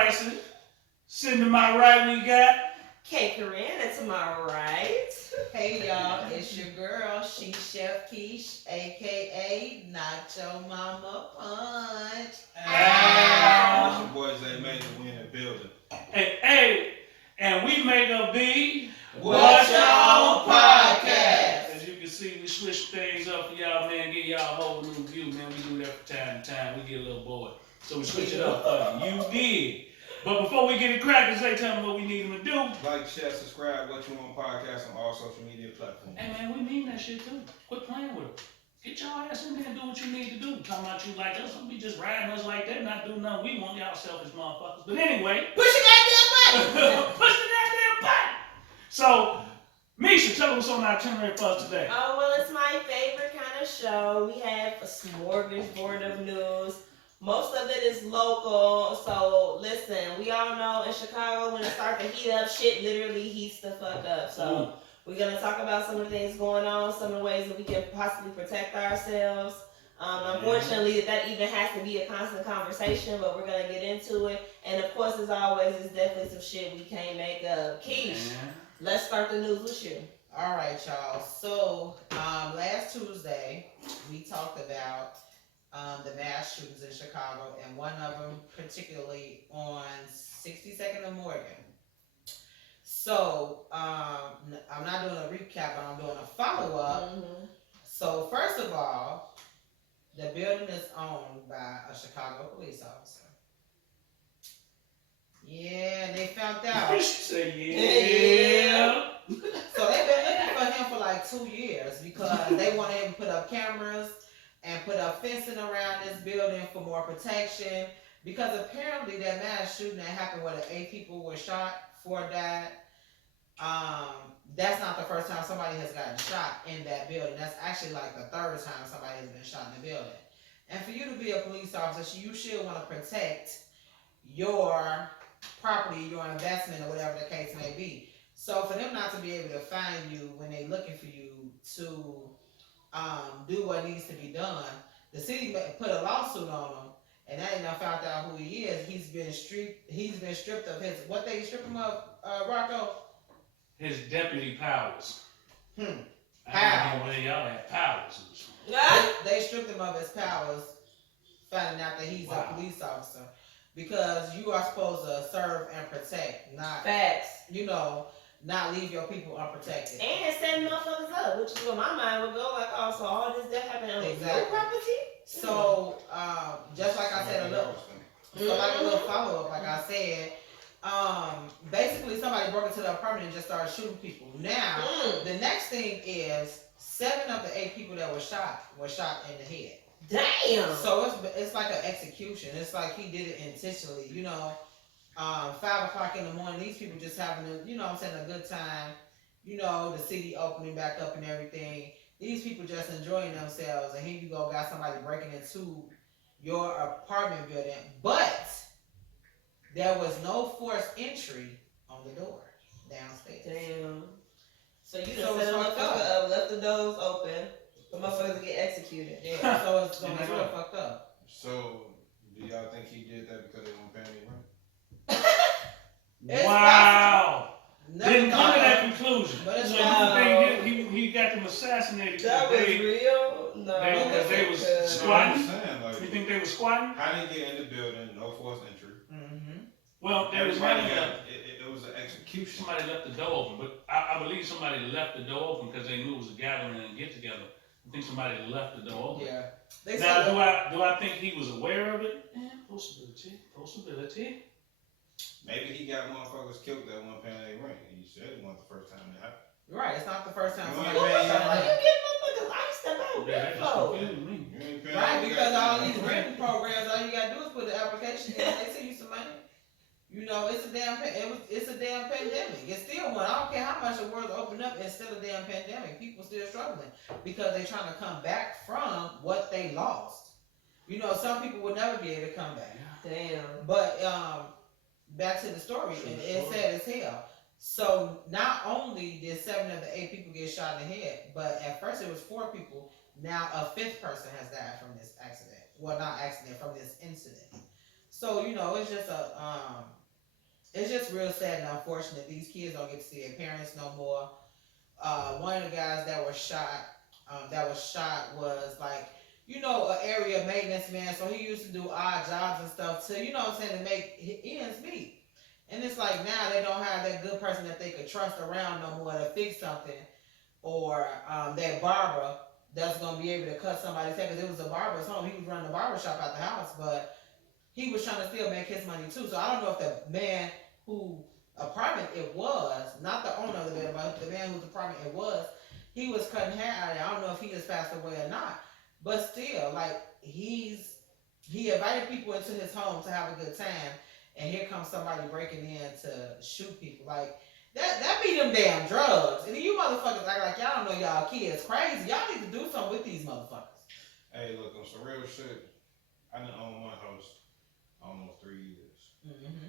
Spicy. Sitting to my right, we got. K. Corinne, and to my right. Hey y'all, it's your girl, She Chef Keish, aka Nacho Mama Punch. It's your boy Zay Major, we in the building. Hey, and we make a be What's Your Own Podcast? As you can see, we switch things up for y'all, man. Give y'all a whole new view, man. We do that from time to time. We get a little bored, so we switch it up for you. You did. But before we get it cracking, Zay, tell me what we need them to do. Like, share, subscribe, What You Want podcast on all social media platforms. Hey, man, we mean that shit too. Quit playing with it. Get y'all ass in there and do what you need to do. Talking about you like us, don't be just riding us like that, not do nothing. We want y'all selfish motherfuckers. But anyway, Push the goddamn button! push the goddamn button. So, Misha, tell us what's on our itinerary for us today. Oh, well, it's my favorite kind of show. We have a smorgasbord of news. Most of it is local, so listen, we all know in Chicago when it starts to heat up, shit literally heats the fuck up. So we're going to talk about some of the things going on, some of the ways that we can possibly protect ourselves. Unfortunately, that even has to be a constant conversation, but we're going to get into it. And of course, as always, it's definitely some shit we can't make up. Keish, let's start the news with you. All right, y'all. So, last Tuesday, we talked about the mass shootings in Chicago, and one of them particularly on 62nd and Morgan. So, I'm not doing a recap, but I'm doing a follow-up. Mm-hmm. So, first of all, the building is owned by a Chicago police officer. Yeah, they found out. She said, yeah. So they've been looking for him for like 2 years because they wanted him to put up cameras and put up fencing around this building for more protection. Because apparently that mass shooting that happened where the 8 people were shot, 4 died. That's not the first time somebody has gotten shot in that building. That's actually like the 3rd time somebody has been shot in the building. And for you to be a police officer, you should want to protect your property, your investment, or whatever the case may be. So for them not to be able to find you when they're looking for you to do what needs to be done, the city put a lawsuit on him, and they now found out who he is. He's been stripped of his, what they strip him of, Rocco? His deputy powers. How? I don't know whether y'all have powers. They stripped him of his powers, finding out that he's a police officer. Because you are supposed to serve and protect, not Facts. Not leave your people unprotected. And setting motherfuckers up, which is where my mind would go, like, oh, so all this that happened on Exactly. your property? So, just like I said, like a little follow-up, like I said, basically somebody broke into the apartment and just started shooting people. Now, the next thing is 7 of the 8 people that were shot in the head. Damn. So it's like an execution. It's like he did it intentionally. 5 o'clock in the morning, these people just having a good time. The city opening back up and everything. These people just enjoying themselves, and here you go, got somebody breaking into your apartment building, but there was no forced entry on the door downstairs. Damn. So you So just set it's a fucked motherfucker up, left the doors open, the motherfuckers get executed. Yeah, so it's real fucked up. So, do y'all think he did that because they weren't paying any rent? Wow. Didn't come to know. that conclusion. But it's So no. you think he got them assassinated That was because real? No. they was You know what I'm squatting? saying? Like, You think they were squatting? how did he get in the building? No forced entry. Mm-hmm. Well, there was Everybody one got it was an execution. somebody left the door open, but I believe somebody left the door open because they knew it was a gathering and a get together. I think somebody left the door open. Yeah. They Now, said do I think he was aware of it? Possibility. Maybe he got motherfuckers killed that weren't paying their rent. He said it wasn't the first time that happened. right. It's not the first time You somebody ain't did paying something How like you that. get motherfuckers iced up out Yeah, that just for? confused me. You ain't paying Right, no because all goddamn these rent. renting programs, all you gotta do is put the application in, and they send you some money. It's a damn pandemic. It's still one. I don't care how much the world's opened up. It's still a damn pandemic. People still struggling because they're trying to come back from what they lost. Some people will never be able to come back. Damn. But back to the story, it said as hell. So not only did 7 of the 8 people get shot in the head, but at first it was 4 people. Now a 5th person has died from this accident. Well, not accident, from this incident. So, you know, it's just real sad and unfortunate. These kids don't get to see their parents no more. One of the guys that was shot was like, you know, an area maintenance man. So he used to do odd jobs and stuff to, you know what I'm saying, to make ends meet. And it's like now they don't have that good person that they could trust around no more to fix something, or that barber that's gonna be able to cut somebody's hair, because it was a barber's home. He was running the barber shop out the house, but he was trying to still make his money too. So I don't know if the man who apartment it was, not the owner of the bed, but the man whose apartment it was, he was cutting hair out of it. I don't know if he just passed away or not. But still, like he invited people into his home to have a good time, and here comes somebody breaking in to shoot people. Like that be them damn drugs. And you motherfuckers act like y'all don't know y'all kids crazy. Y'all need to do something with these motherfuckers. Hey, look, on some real shit, I done own my house almost 3 years. Mm-hmm.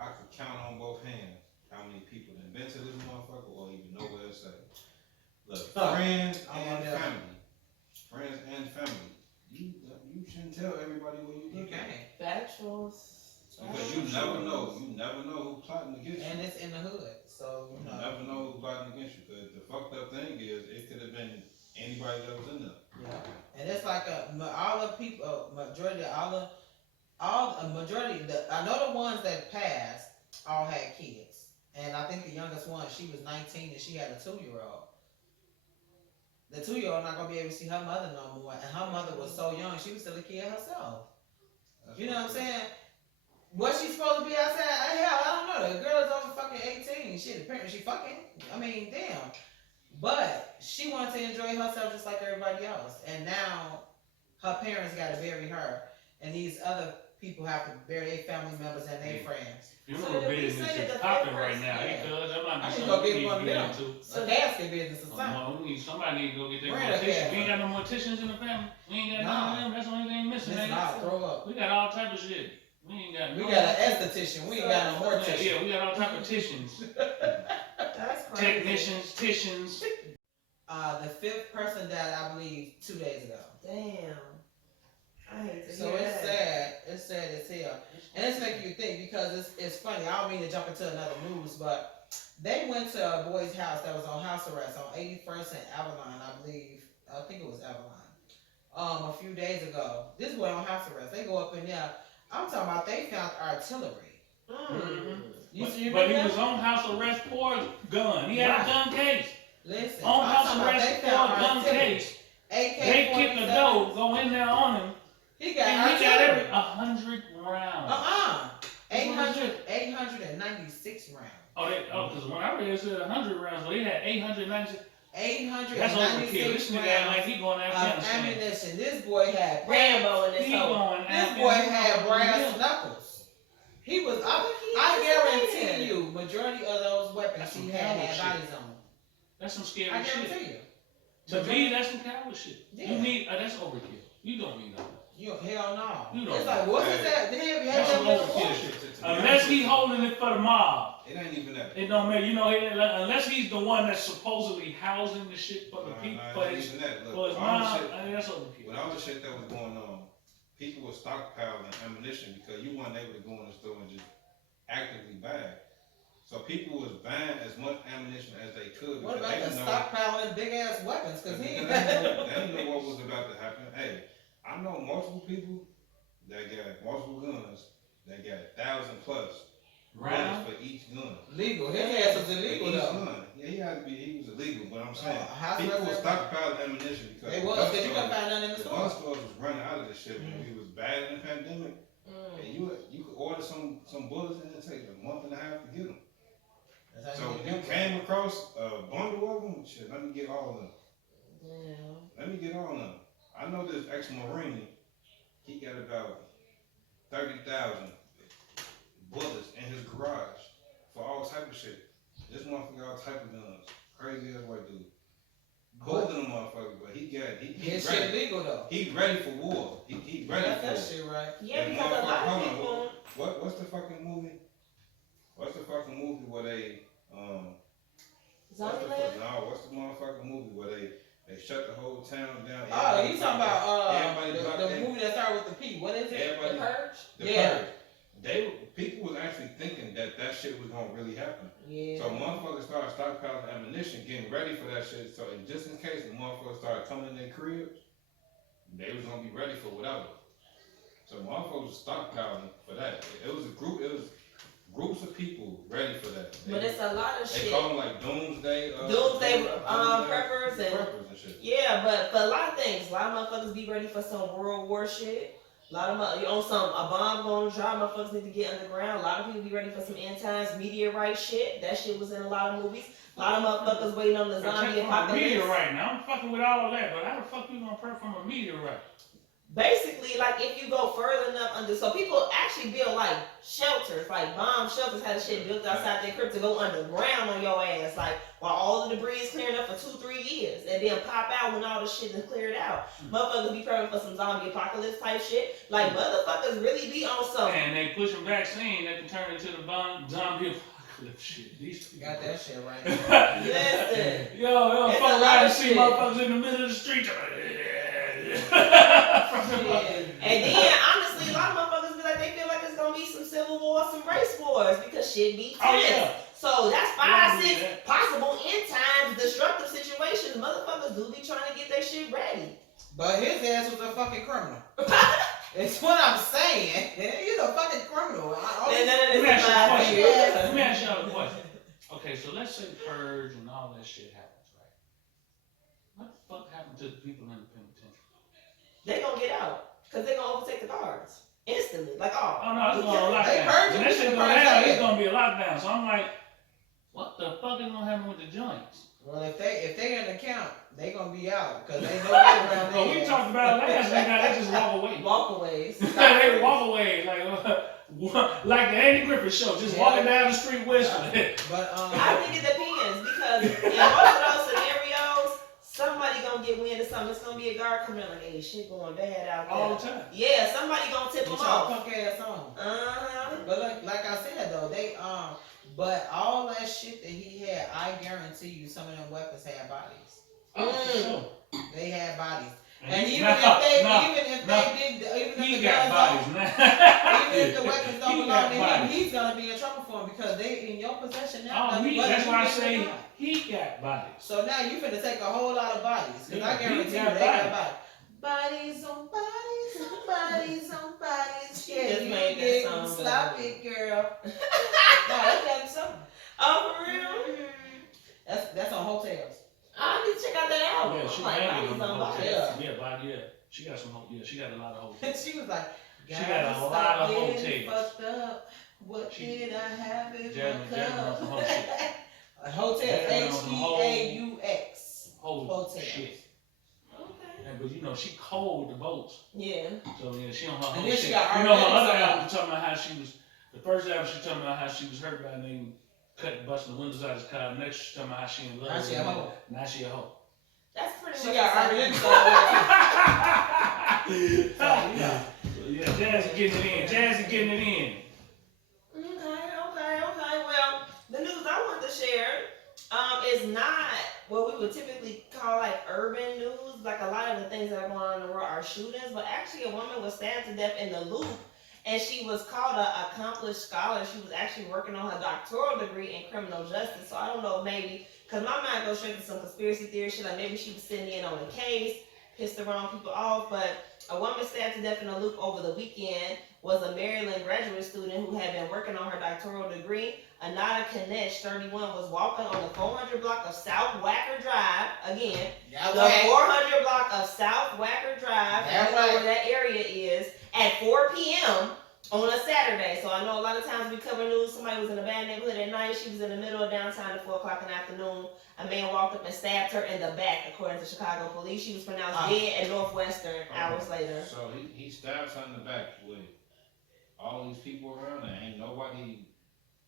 I could count on both hands how many people that been to this motherfucker or even know where it's at. Look, friends and family. Friends and family. You shouldn't tell everybody where you You look at. can't. Factuals. Because you never know. You never know who's plotting against you. And it's in the hood, so You never know who's plotting against you. Because the fucked up thing is, it could have been anybody that was in there. Yeah, and it's like all the people, majority, I know the ones that passed all had kids, and I think the youngest one, she was 19 and she had a 2-year-old. The 2-year-old not gonna be able to see her mother no more, and her mother was so young, she was still a kid herself. That's You know what I'm saying? Was she supposed to be outside? Hell, I don't know. The girl's over fucking 18. Shit, apparently she fucking. I mean, damn. But she wanted to enjoy herself just like everybody else. And now her parents got to bury her. And these other people have to bury their family members and their friends. Funeral So did we business say that is the popping fifth right person- now. yeah. Because that might I be need to go something we get need one to of get them. into. A casket business or something. Somebody need to go get their Bring a mortician. casket. We ain't got no morticians in the family. We ain't got none of them. That's the only thing missing. It's ain't not it? throw up. We got all type of shit. We ain't got. We no got an mortician. esthetician. We ain't got no mortician. Yeah, we got all type of titians, That's crazy. technicians, titians. The 5th person died, I believe, 2 days ago. Damn. I hate to So hear it's that. sad. It's sad as hell. And it's making you think, because it's funny. I don't mean to jump into another news, but they went to a boy's house that was on house arrest on 81st and Avalon, I believe. I think it was Avalon. A few days ago. This boy on house arrest. They go up in there. I'm talking about they found artillery. Mm. You But, see but he that? was on house arrest for a gun. He had a Right. gun case. Listen. On I'm house talking about arrest they for a found gun artillery. case. They kick the AK-47. door, go in there on him, He got and he got artillery. every 100 rounds. 896 rounds. Because when I read it said 100 rounds, but he had 896. That's 896 overkill. This nigga act like rounds he going to of Afghanistan. ammunition. This boy had Rambo in this He hole. going This boy had Afghanistan. brass knuckles. He was. I guarantee you, majority of those weapons That's he some had cowboy bodies on. That's some scary I shit. guarantee you. To me, that's some cowboy shit. Yeah. You need, that's overkill. You don't need that. You hell no. You don't. It's like what's that? Damn, you had That's that some little overkill boy. shit. Unless he holding it for the mob. It ain't even that. It don't matter. You know, unless he's the one that's supposedly housing the shit for the people, for It ain't his, even that. Look, for his all the mob. shit- I mean, that's overkill. with all the shit that was going on, people were stockpiling ammunition because you weren't able to go in the store and just actively buy it. So people was buying as much ammunition as they could. What because about they the didn't know- stockpiling big ass weapons? Cause he ain't. they didn't know what was about to happen. Hey, I know multiple people that got multiple guns that got 1,000+ bullets Round. for each gun. Legal. His ass was For illegal each though. gun. Yeah, he was illegal, but I'm saying House people arrest was stockpiling ammunition because They the was, gun cause you stores- couldn't find nothing in the the store. gun stores was running out of this shit when we was bad in the pandemic. And you could order some bullets and it take a month and a half to get them. That's So how if you you get came across a bundle of them, shit, let me get all of them. Yeah. Let me get all of them. I know this ex-Marine, he got about 30,000 bullets in his garage for all type of shit. This motherfucker got all type of guns. Crazy ass white dude. Holding them motherfuckers, but he His shit ready. legal though. He ready for war. He ready That's for that war. shit right. Yeah, That because a lot motherfucker- of hold on, people. What's the fucking movie? What's the fucking movie where they what's the Zombieland? no, what's the motherfucking movie where they They shut the whole town down. Oh, you talking about everybody blocked the in. movie that started with the P? What is it? Everybody- The Purge. The Yeah. purge. People was actually thinking that shit was gonna really happen. Yeah. So motherfuckers started stockpiling ammunition, getting ready for that shit. So just in case the motherfuckers started coming in their cribs, they was gonna be ready for whatever. So motherfuckers was stockpiling for that. It was groups of people ready for that. But it's a lot of They shit. call them like doomsday. Preppers and preppers and shit. yeah, but a lot of things. A lot of motherfuckers be ready for some World War shit. A lot of you on some a bomb gonna drop. Motherfuckers need to get underground. A lot of people be ready for some end times meteorite shit. That shit was in a lot of movies. A lot of motherfuckers waiting on the zombie apocalypse. Meteorite. Now I'm fucking with all that, but how the fuck you gonna prep from a meteorite? Basically, like if you go further enough under, so people actually build like shelters, like bomb shelters, had the shit built outside their crib to go underground on your ass, like while all the debris is clearing up for 2-3 years, and then pop out when all the shit is cleared out. Motherfuckers be prepping for some zombie apocalypse type shit. Like motherfuckers really be on some. And they pushing vaccine that can turn into the zombie apocalypse shit. These people Got that shit right. Listen. Yo, It's fuck a lot around of and see shit. motherfuckers in the middle of the street. And then honestly, a lot of motherfuckers be like they feel like it's gonna be some civil war, some race wars because shit be tense. Oh, yeah. So that's Yeah, 5, 6 yeah. possible end times, destructive situations. Motherfuckers do be trying to get their shit ready. But his ass was a fucking criminal. It's what I'm saying. He's a fucking criminal. And none of Let me this ask you a applies question. to you. Let me ask y'all a question. Okay, so let's say purge and all that shit happens, right? What the fuck happened to the people in the penitentiary? They gonna get out because they gonna overtake the guards instantly. Like Oh oh, no, it's going on They lockdown. purging When that shit people go purge down, out. it's gonna be a lockdown. So I'm like, what the fuck is gonna happen with the joints? Well, if they in the count, they gonna be out because they know they around Well, we there. talked about it last week. Now they just walk away. walkaways. They walk away like the Andy Griffith show, just walking down the street whistling. But I think it depends because in most of those scenarios, somebody gonna get wind of something. It's gonna be a guard coming like, hey, shit going bad out there. All the time. Yeah, somebody gonna tip them get y'all off. punk ass on. Uh-huh. But like I said though, they but all that shit that he had, I guarantee you, some of them weapons had bodies. Oh, for sure. They had bodies. And And he- even no, if no, the he got guns bodies, don't, man. even if the weapons don't He belong got to him, bodies. he's gonna be in trouble for them because they in your possession now. Oh, nothing but that's you why I get say them out. he got bodies. So now you finna take a whole lot of bodies. Cause Yeah, I guarantee he you got they got bodies. bodies. Bodies on bodies on bodies on bodies. She Yeah, just you made that didn't song stop good. it, girl. No, that's that song. Oh, for real? That's on hotels. I need to check out that album. Yeah, she I'm like, banging bodies on on the bodies. hotel. Yeah, body, yeah. She got some, yeah, she got a lot of hotels. And she was like, She got a lot of hotels. Fucked up. What She- did I have in Jasmine- my Jasmine on some whole shit. cup? A hotel. Jasmine on some whole- HEAUX. Whole Hotels. shit. Okay. Yeah, but you know, she cold the boats. Yeah. So yeah, she on her And whole then she shit. got You know, her R&B other song. album talking about how she was, the first album she talking about how she was hurt by a nigga busting the windows out his car. Next she talking about how she in love Now with she a him. hoe. Now she a hoe. That's pretty She much got the same. R&B song. Yeah, Jazz is getting it in. Jazz is getting it in. Okay. Well, the news I want to share is not what we would typically call like urban news. Like a lot of the things that are going on in the world are shootings, but actually a woman was stabbed to death in the Loop, and she was called an accomplished scholar. She was actually working on her doctoral degree in criminal justice. So I don't know, maybe, because my mind goes straight to some conspiracy theory shit, like maybe she was sitting in on the case, pissed the wrong people off, but a woman stabbed to death in the Loop over the weekend was a Maryland graduate student who had been working on her doctoral degree. Anada Kanesh, 31, was walking on the 400 block of South Wacker Drive. Again, That the way. 400 block of South Wacker Drive. That You know way. where that area is at 4 p.m. on a Saturday. So I know a lot of times we cover news. Somebody was in a bad neighborhood at night. She was in the middle of downtown at 4 o'clock in the afternoon. A man walked up and stabbed her in the back, according to Chicago police. She was pronounced dead at Northwestern hours later. So he stabs her in the back with all these people around and ain't nobody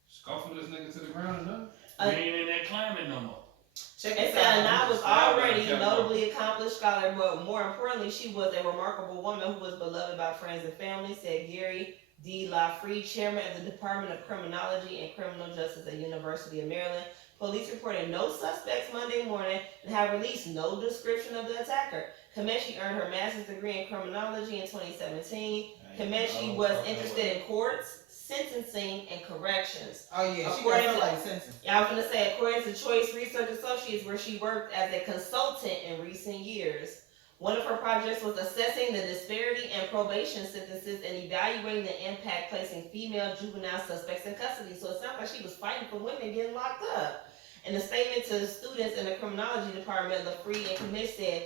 scuffing this nigga to the ground or nothing. We ain't in that climate no more. Check It this said out. Anna was already notably accomplished scholar, but more importantly, she was a remarkable woman who was beloved by friends and family, said Gary D. LaFree, chairman of the Department of Criminology and Criminal Justice at University of Maryland. Police reported no suspects Monday morning and have released no description of the attacker. Komechi earned her master's degree in criminology in 2017. Komechi was interested in courts, sentencing, and corrections. Oh yeah, she According got to- somebody sentenced. Yeah, I was gonna say, according to Choice Research Associates, where she worked as a consultant in recent years. One of her projects was assessing the disparity in probation sentences and evaluating the impact placing female juvenile suspects in custody. So it sounds like she was fighting for women getting locked up. In a statement to students in the criminology department, LaFree and Commit said,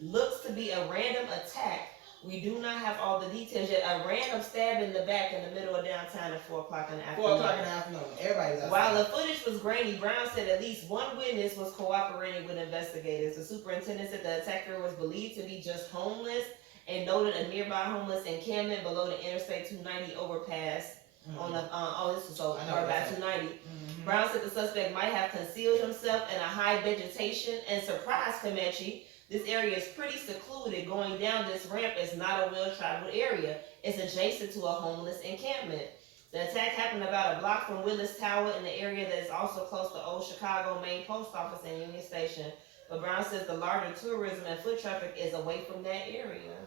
looks to be a random attack. We do not have all the details yet. A random stab in the back in the middle of downtown at 4 o'clock in the 4 afternoon. o'clock in the afternoon. Everybody's outside. While the footage was grainy, Brown said at least one witness was cooperating with investigators. The superintendent said the attacker was believed to be just homeless and noted a nearby homeless encampment below the Interstate 290 overpass on the this was over I know by that's 290. Mhm. Brown said the suspect might have concealed himself in a high vegetation and surprised Comanche. This area is pretty secluded. Going down this ramp is not a well-traveled area. It's adjacent to a homeless encampment. The attack happened about a block from Willis Tower in the area that is also close to Old Chicago main post office and Union Station. But Brown says the larger tourism and foot traffic is away from that area.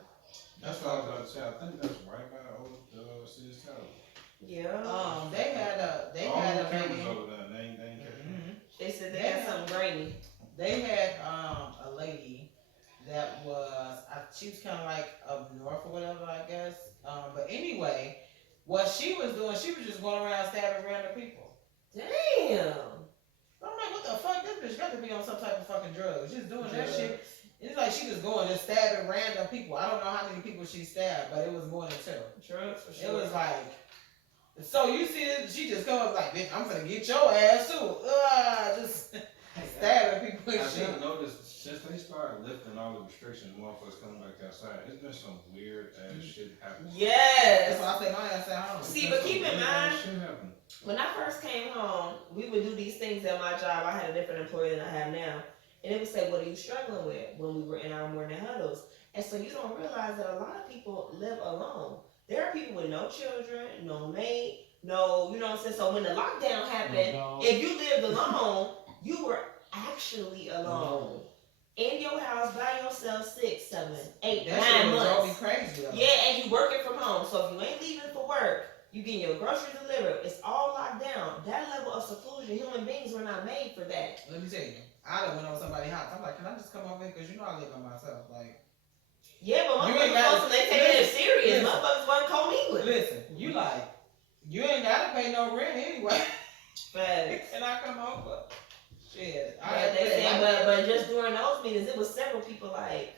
That's what I was about to say. I think that's right by the old Sears Tower. Yeah. They had a All the lady. cameras over there. They ain't catching me. Mhm. They said they had something grainy. They had a lady that was she was kind of like up north or whatever, I guess. But anyway, what she was doing, she was just going around stabbing random people. Damn. I'm like, what the fuck? This bitch got to be on some type of fucking drug. She's doing that shit. It's like she just going and stabbing random people. I don't know how many people she stabbed, but it was more than 2. Drugs for It sure. was like, so you see it, she just come up like, bitch, I'm gonna get your ass too. Just stabbing people and I shit. just noticed since they started lifting all the restrictions, motherfuckers coming back outside. It's been some weird ass shit happening. Yes. That's why I say my ass at home. See, but keep in mind, Shit happening. when I first came home, we would do these things at my job. I had a different employer than I have now. And it would say, what are you struggling with when we were in our morning huddles? And so you don't realize that a lot of people live alone. There are people with no children, no mate, no, you know what I'm saying? So when the lockdown happened, if you lived alone, you were actually alone. In your house by yourself 6, 7, 8, That 9 shit would drove me months. crazy though. Yeah, and you working from home. So if you ain't leaving for work, you getting your groceries delivered. It's all locked down. That level of seclusion, human beings were not made for that. Let me tell you, I done went over somebody's house. I'm like, can I just come over here? Because you know I live by myself. Like, Yeah, but You ain't motherfuckers, gotta- they taking it serious. listen. Motherfuckers wasn't commingling. listen, you like, you ain't gotta pay no rent anyway. Facts. Can I come over? Shit, I But had to they pay said, my but just during those meetings, it was several people like,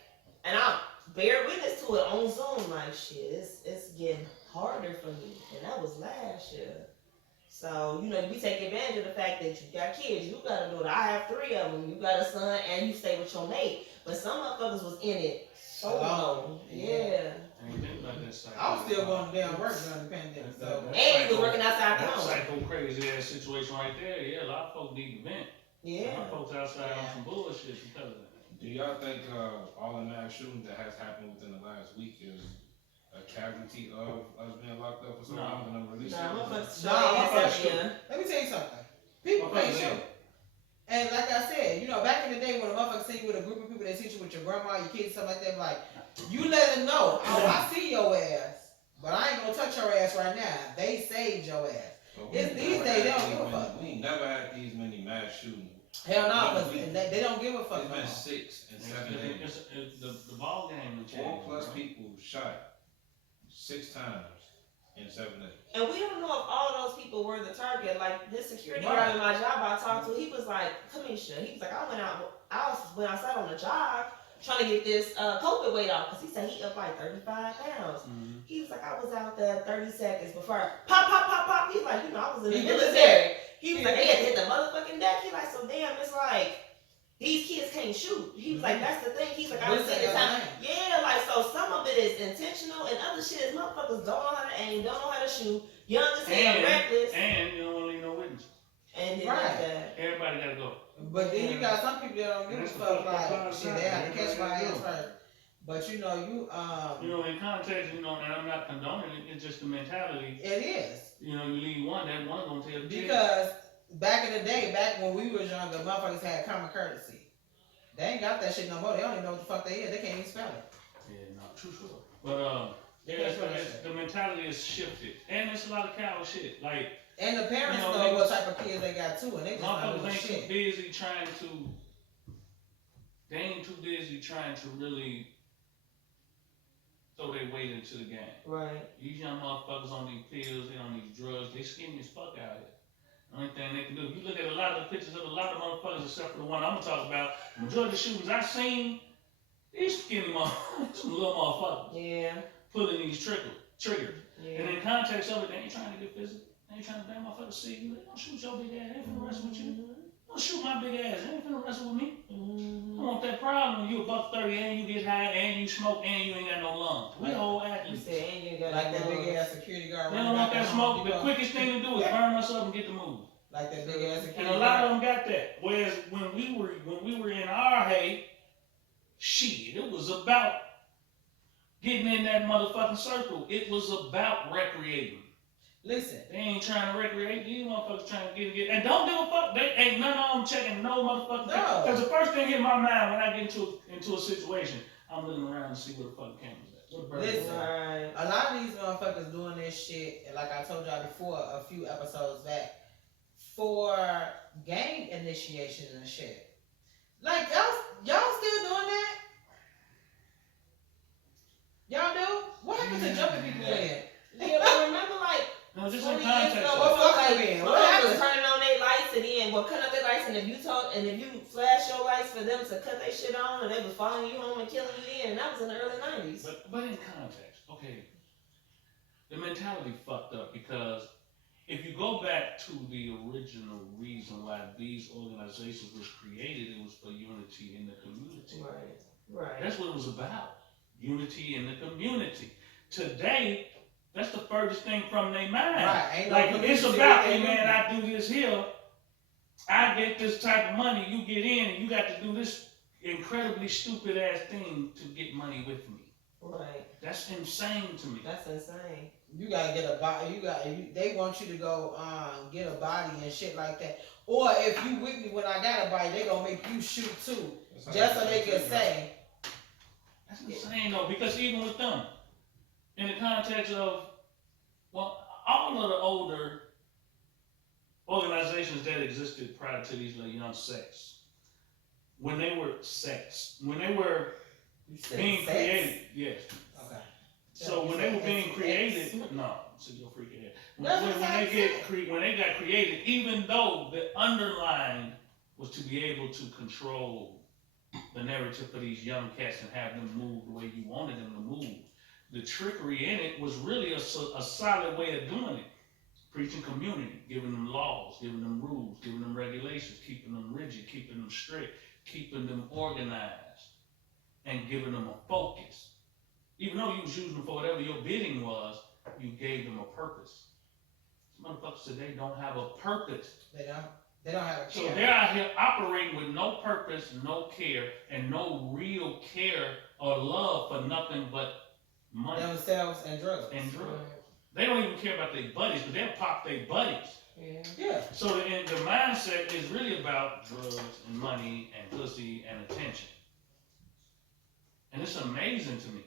and I bear witness to it on Zoom. Like, shit, it's getting harder for me, and that was last year. So you know, we take advantage of the fact that you got kids. You gotta do it. I have 3 of them. You got a son, and you stay with your mate. But some motherfuckers was in it so long. Yeah. Ain't think about that cycle. I was still going to damn work during the pandemic. So And you was working outside the That home. psycho crazy ass situation right there. Yeah, a lot of folks need to vent. Yeah. A lot of folks outside on some bullshit because of that. Do y'all think all the mass shootings that has happened within the last week is a casualty of us being locked up for so long and them releasing? Nah, motherfuckers. Nah, motherfuckers. motherfuckers. Let me tell you something. People Okay, pay yeah. shoot. And like I said, you know, back in the day when a motherfucker see you with a group of people that teach you with your grandma, your kids, something like that, like, you let them know, oh, I see your ass, but I ain't gonna touch your ass right now. They saved your ass. But It's we these never days, they had don't these give a many- fuck. We ain't never had these many mass shootings. Hell no, One because week. they don't give a fuck. It's no been more. 6 and 7 days. The ball game will 4 change. plus bro. people shot 6 times in 7 days. And we don't know if all those people were the target. Like this security Right. guard in my job I talked to, he was like, Kamisha, he was like, I went outside on the job trying to get this COVID weight off because he said he up like 35 pounds. Mhm. He was like, I was out there 30 seconds before pop, pop, pop, pop. He's like, you know, I was in the He was military. He was like, they had to hit the motherfucking deck. He like, so damn, it's like these kids can't shoot. He was like, that's the thing. He's like, I was This saying ain't the time. lying. Yeah, like so some of it is intentional and other shit is motherfuckers don't know how to aim, don't know how to shoot, young as hell, And- reckless, And you don't need no witness. and then Right. like that. Everybody gotta go. But then you got some people that don't give a That's the fuck, fuck like, I'm shit, saying. they have to catch my Everybody ass know. first. But you know, You know, in context, you know, and I'm not condoning it, it's just the mentality. it is. You know, you leave one, that one gonna tell the kid. Because back in the day, back when we was younger, motherfuckers had common courtesy. They ain't got that shit no more. They don't even know what the fuck they is. They can't even spell it. Yeah, no, true. But the mentality is shifted, and it's a lot of cow shit. Like, And the parents you know what type of kids they got too, and they just not motherfuckers doing ain't too shit. busy trying to. They ain't too busy trying to really throw their weight into the game. Right. These young motherfuckers on these pills, they on these drugs, they skinny as fuck out here. The only thing they can do, if you look at a lot of the pictures of a lot of motherfuckers, except for the one I'm gonna talk about, the majority of the shootings I've seen, these skinny motherfuckers, some little motherfuckers, Yeah. pulling these triggers. Yeah. And in context of it, they ain't trying to get physical. They ain't trying to damn motherfucker see you. They don't shoot your big ass. They ain't finna wrestle with you. Don't shoot my big ass. They ain't finna wrestle with me. I want that problem when you $130 and you get high and you smoke and you ain't got no lungs. We all You athletes. said, and you got Like that lungs. big ass security guard. They running don't want back that and forth, smoke. you The know? quickest thing to do is burn us up and get the move. Like that big ass security And a lot of guard. them got that. Whereas when we were in our hay, shit, it was about getting in that motherfucking circle. It was about recreating. Listen, They ain't trying to recreate. These motherfuckers trying to get. And don't give a fuck. They ain't none of them checking no motherfucking thing. No. Because the first thing hit my mind when I get into a situation, I'm looking around to see where the fucking camera's at. What the bird Listen. is. Right. a lot of these motherfuckers doing this shit, and like I told y'all before a few episodes back, for game initiation and shit. Like y'all still doing that? Y'all do? What happened to jumping people in? Yeah, but remember, like, No, just 20 in years context. ago, of it. What fuck like, you in? What motherfuckers happened? was turning on their lights and then will cut up their lights, and if you flash your lights for them to cut their shit on, and they was following you home and killing you then, and that was in the early 90s. But in context, okay, the mentality fucked up because if you go back to the original reason why these organizations was created, it was for unity in the community. Right. That's what it was about. Unity in the community. Today, that's the furthest thing from their mind. Right, ain't no Like, it's community about, hey within man, I do this here, I get this type of money, you get in, and you got to do this incredibly stupid ass thing to get money with me. Right. That's insane to me. That's insane. You gotta get a body. They want you to go get a body and shit like that. Or if you with me when I got a body, they gonna make you shoot too, just so they can say. That's insane though, because even with them, in the context of, well, all of the older organizations that existed prior to these young sects, when they were You said being sex? created, yes. Okay. So You when said they were being sex. created, no, so you're freaking out. That's When what they I'm when they got created, even though the underlying was to be able to control the narrative for these young cats and have them move the way you wanted them to move, the trickery in it was really a solid way of doing it. Preaching community, giving them laws, giving them rules, giving them regulations, keeping them rigid, keeping them strict, keeping them organized, and giving them a focus. Even though you was using them for whatever your bidding was, you gave them a purpose. Some motherfuckers today don't have a purpose. They don't have a So care. they're out here operating with no purpose, no care, and no real care or love for nothing but money Themselves and drugs. and drugs. They don't even care about their buddies, but they'll pop their buddies. Yeah. Yeah. So the mindset is really about drugs and money and pussy and attention. And it's amazing to me.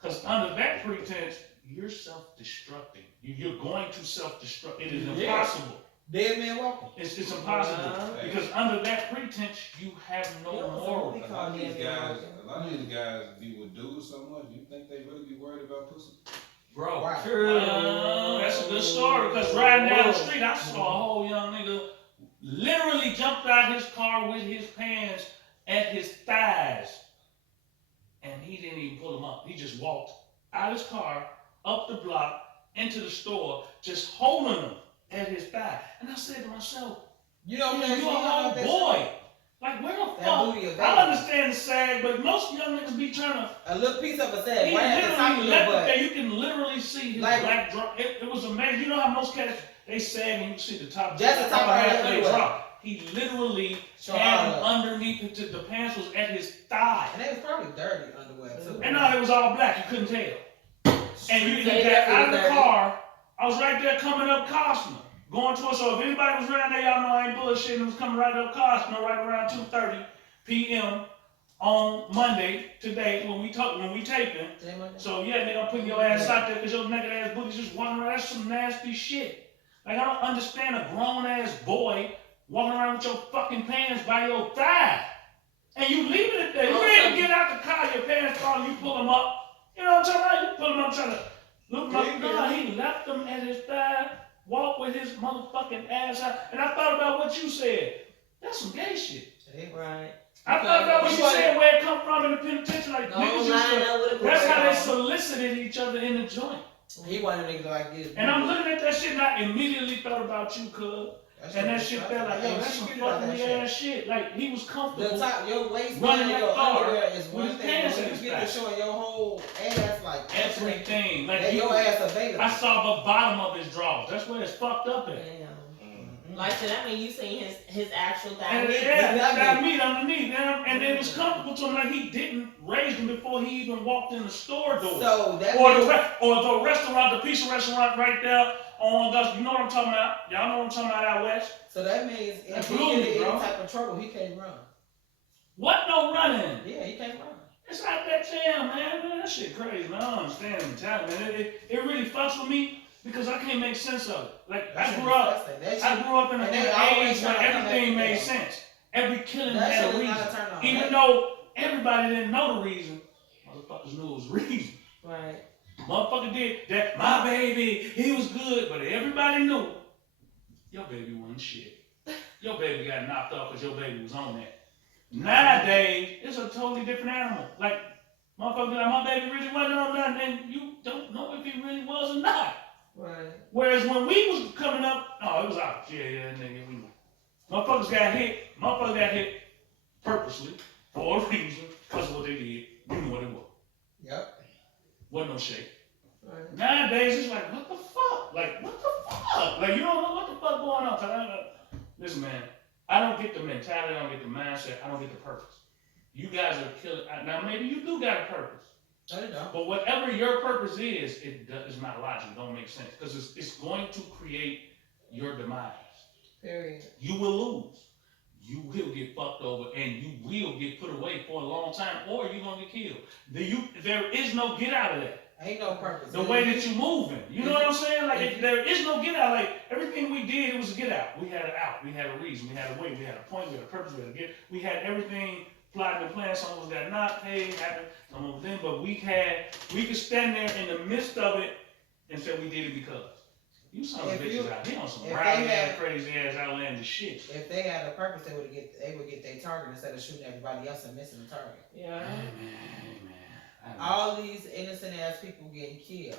Because under that pretense, you're self-destructing. You're going to self-destruct. It is Yeah. impossible. Dead man walking. It's impossible. Wow. Because under that pretense, you have no Yeah, what's moral. the A lot of these Yeah, guys, yeah. a lot of these guys be with dudes so much. You think they really be worried about pussy? Bro. Right. True. That's a good story. Because riding down the street, I saw a whole young nigga literally jumped out his car with his pants at his thighs. And he didn't even pull them up. He just walked out his car, up the block, into the store, just holding them at his thigh. And I said to myself, You know what I'm you a whole boy. Like, where the That fuck? booty of I baby. understand the sag, but most young niggas be trying to. A little piece of a He sag right at the top of literally your left it butt. there. You can literally see his Like- black drop. It was amazing. You know how most cats, they sag and you can see the top. Just the top of half their they underwear. drop. He literally Show had all him up. underneath. The pants was at his thigh. And they was probably dirty underwear too. And no, it was all black. You couldn't tell. And you Say got that out of was the dirty. car. I was right there coming up Costner. going towards, so if anybody was around there, y'all know I ain't bullshitting, it was coming right up Costco, right around 2:30 p.m. on Monday, today, when we taping. So yeah, nigga, I'm putting your ass out there because your naked ass booty's just walking around. That's some nasty shit. Like, I don't understand a grown ass boy walking around with your fucking pants by your thigh. And you leaving it there. You ain't even get out the car, your pants fall, you pull them up. You know what I'm talking about? You pull them up trying to look like, no, he left them at his thigh, walk with his motherfucking ass out. And I thought about what you said. That's some gay shit. Right. I thought about what you said, where it come from in the penitentiary. Like, No, niggas used to, that's how they they solicited each other in the joint. He wanted niggas like this. And I'm looking at that shit and I immediately thought about you, cuz. And that shit felt like, yo, that's some fucking ass shit. Like, he was comfortable. The top, your waistline, running your that car underwear is with one his thing. pants When in you his get back. to showing your whole ass, like Everything. Like, that your ass available. I saw the bottom of his drawers. That's where it's fucked up at. Like, so that mean you seen his actual thigh And meat. yeah, that meat underneath, and it was comfortable to him, like he didn't raise him before he even walked in the store door. So that Or means, the restaurant, the pizza restaurant right there on Augusta. You know what I'm talking about? Y'all know what I'm talking about out west? so that means That if he blew get me, in bro. any type of trouble, he can't run. What no running? Yeah, he can't run. It's like that jam, man. That shit crazy, man. I don't understand the mentality, man. It really fucks with me because I can't make sense of it. Like, I grew up in and an they always age where trying to come everything back made together. sense. Every killing That had shit a is not reason. a turn on. Even though everybody didn't know the reason, motherfuckers knew it was reason. Right. Motherfucker did that. My baby, he was good, but everybody knew your baby wasn't shit. Your baby got knocked off because your baby was on that. Nowadays, it's a totally different animal. Like, motherfucker, like, my baby really wasn't on nothing, and you don't know if he really was or not. Right. Whereas when we was coming up, oh, it was out. Yeah, nigga, we know. Motherfuckers got hit purposely for a reason because of what they did. You knew what it was. Yep. Wasn't no shake. Right. Nowadays, it's like, what the fuck? Like, what the fuck? Like, you don't know what the fuck going on. Listen, man, I don't get the mentality, I don't get the mindset, I don't get the purpose. You guys are killing. Now, maybe you do got a purpose. No, they don't. But whatever your purpose is, it is not logical. Don't make sense. Because it's going to create your demise. Period. You will lose. You will get fucked over and you will get put away for a long time or you're going to get killed. There is no get out of that. Ain't no purpose. The way that you're moving. You know what I'm saying? Like, there is no get out. Like, everything we did, it was a get out. We had an out. We had a reason. We had a way. We had a point. We had a purpose. We had a get. We had everything plotted and planned. Some of us got not paid, happened, some of us didn't. But we could stand there in the midst of it and say we did it because. You son of bitches out here on some rowdy ass, crazy ass, outlandish shit. If they had a purpose, they would get their target instead of shooting everybody else and missing the target. Yeah. Amen. All these innocent ass people getting killed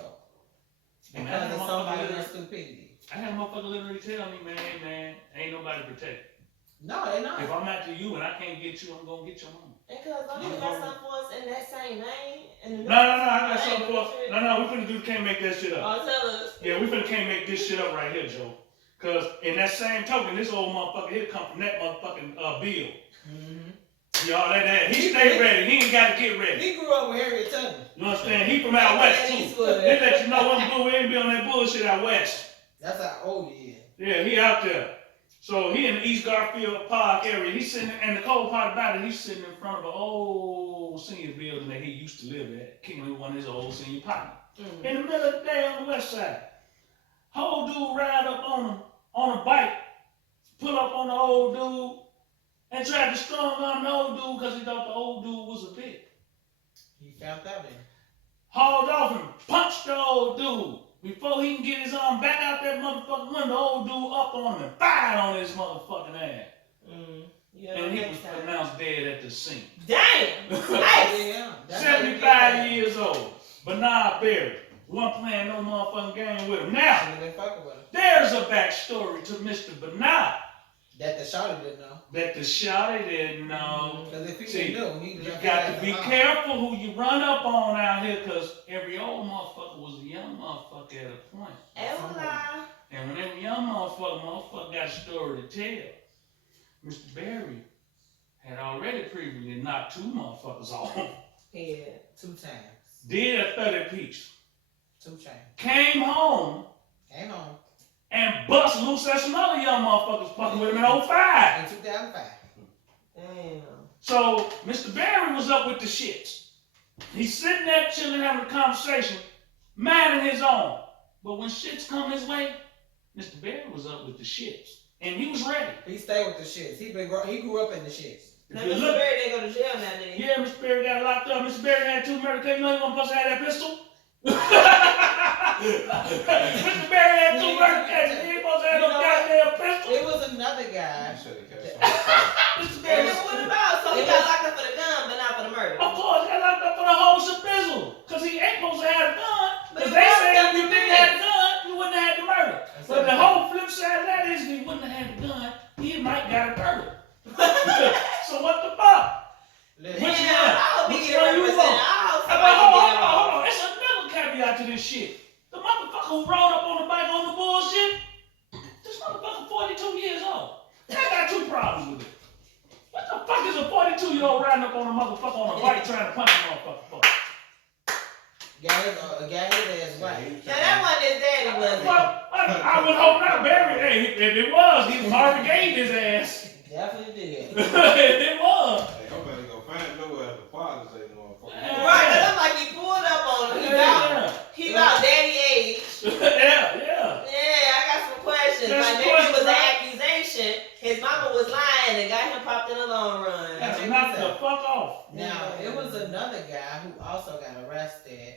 because of somebody's stupidity. I had a motherfucker literally tell me, man, ain't nobody protect. No, they not. If I'm after you and I can't get you, I'm gonna get your mama. And cause don't you got something for us in that same name? No, I got something for us. No, we finna can't make that shit up. Oh, tell us. Yeah, we finna can't make this shit up right here, Joe. Cause in that same token, this old motherfucker here come from that motherfucking Bill. Mm-hmm. Y'all, that he stay ready. He ain't gotta get ready. He grew up with Harriet Tubman. You understand? He from out west too. They let you know I'm blue. We ain't be on that bullshit out west. That's how old he is. Yeah, he out there. So he in the East Garfield Park area. He's sitting, and the cold part about it, he's sitting in front of an old senior building that he used to live at, kicking with one of his old senior partners. Mm. In the middle of the day on the west side, whole dude ride up on him on a bike, pull up on the old dude, and tried to strong arm the old dude because he thought the old dude was a bitch. He found out then. Hauled off and punched the old dude. Before he can get his arm back out that motherfucking window, the old dude up on him and fired on his motherfucking ass. Yeah, And he was pronounced dead at the scene. Damn! Yeah, that's how you 75 years old. Bernard Berry. Wasn't playing no motherfucking game with him. Now, Should've been fucking with him. there's a backstory to Mr. Bernard That the shawty didn't know. that the shawty didn't know. Because if he See, knew, he'd You have got had to be lie. careful who you run up on out here, because every old motherfucker was a young motherfucker at a point. Hola. And when every young motherfucker got a story to tell. Mr. Berry had already previously knocked 2 motherfuckers off. Yeah. 2 times. Did a 30 piece. 2 chains. Came home Came on. and bust loose at some other young motherfuckers fucking with him in 05. In 2005. Damn. So Mr. Barry was up with the shits. He's sitting there chilling, having a conversation, minding his own. But when shits come his way, Mr. Barry was up with the shits. And he was ready. He stayed with the shits. He grew up in the shits. Now, If you Mr. look, Barry didn't go to jail now, did he? yeah, Mr. Barry got locked up. Mr. Barry had 2 murder cases. You know he wasn't supposed to have that pistol? Mr. Barry had 2 murder cases. He ain't supposed to have no goddamn pistol. It was another guy. You should have kept some. Mr. Yeah, Barry, what about? So he got locked up for the gun, but not for the murder. of course, he got locked up for the whole shabizzle. Because he ain't supposed to have a gun. But Because he they got say if you self-defense. didn't have a gun, you wouldn't have had the murder. But the whole flip side of that is if he wouldn't have had the gun, he might got a murder. So what the fuck? Listen, Which Damn, one? I hope he Which get one you represented. want? I hope Hey, somebody but hold get on, hold involved. on. It's another caveat to this shit. The motherfucker who rode up on the bike on the bullshit, this motherfucker 42 years old. I got 2 problems with it. What the fuck is a 42-year-old riding up on a motherfucker on a bike trying to punch a motherfucker for? got his ass right. Now that wasn't his daddy, was it? Well, I would hope not, Barry. Hey, if it was, he Marvin Gaye his ass. Definitely did. If it was. Hey, I'm better go find nowhere at the Father's Day, motherfucker. Right, it looked like he pulled up on him. He about daddy age. Yeah. Yeah, I got some questions. There's Like maybe it was questions, an right? accusation. His mama was lying and got him popped in the long run. That's knock the fuck off. Now, it was another guy who also got arrested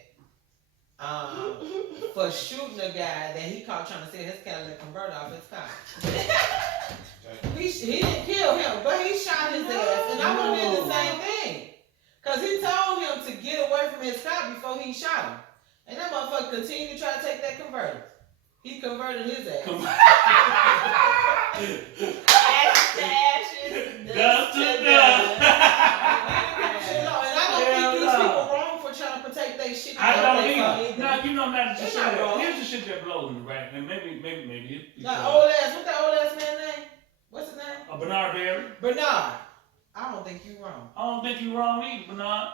for shooting a guy that he caught trying to steal his catalytic converter off his car. He didn't kill him, but he shot his ass, and I would have did the same thing. Because he told him to get away from his car before he shot him. And that motherfucker continued to try to take that converter. He converted his ass. Ashes to ashes, Dust to You dust. know, and I don't think these people wrong for trying to protect their shit. I don't They either. either. Now, you know, now that you It's say not that, wrong. here's the shit that blows me, right? And maybe it, Now, old ass, what's that old ass man name? What's his name? Bernard Barry. Bernard. I don't think you wrong. I don't think you wrong either, Bernard.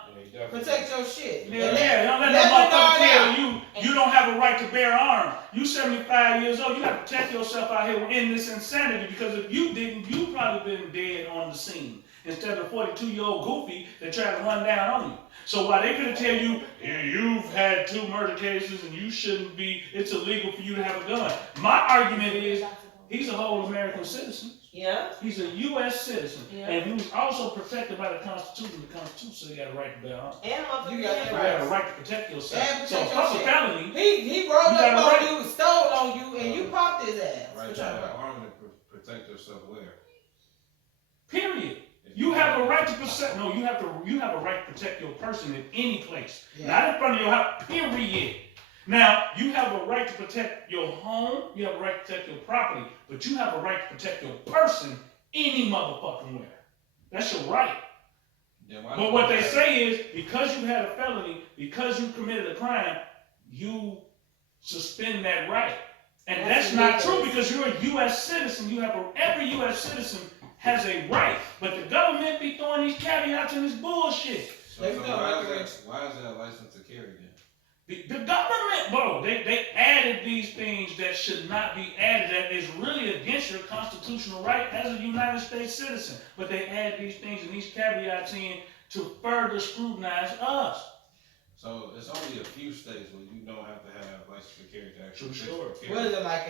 Protect your shit. Yeah, don't let let that motherfucker Bernard tell you don't have a right to bear arms. You 75 years old, you gotta protect yourself out here in this insanity, because if you didn't, you probably been dead on the scene instead of 42-year-old goofy that tried to run down on you. So while they could tell you, yeah, you've had 2 murder cases and you shouldn't be, it's illegal for you to have a gun. My argument is, he's a whole American citizen. Yeah. He's a U.S. citizen, Yeah. and he was also protected by the Constitution. The Constitution says you got a right to bear arms. And motherfucker, You got that You right. got a right to protect yourself. And So protect fuck your a shit. felony. He rolled You up got on it you, stole on you, and you popped his ass. Right to have an arm to protect yourself where? Period. You have a right to protect. No, you have a right to protect your person in any place, not in front of your house. Period. Now, you have a right to protect your home. You have a right to protect your property, but you have a right to protect your person any motherfucking where. That's your right. But what they say is, because you had a felony, because you committed a crime, you suspend that right. And that's not true, because you're a U.S. citizen. Every U.S. citizen has a right. But the government be throwing these caveats in this bullshit. So why is that a license to carry then? The government, bro, they added these things that should not be added, that is really against your constitutional right as a United States citizen. But they add these things and these caveats in to further scrutinize us. So it's only a few states where you don't have to have a license to carry to actually Sure. carry. What is it like?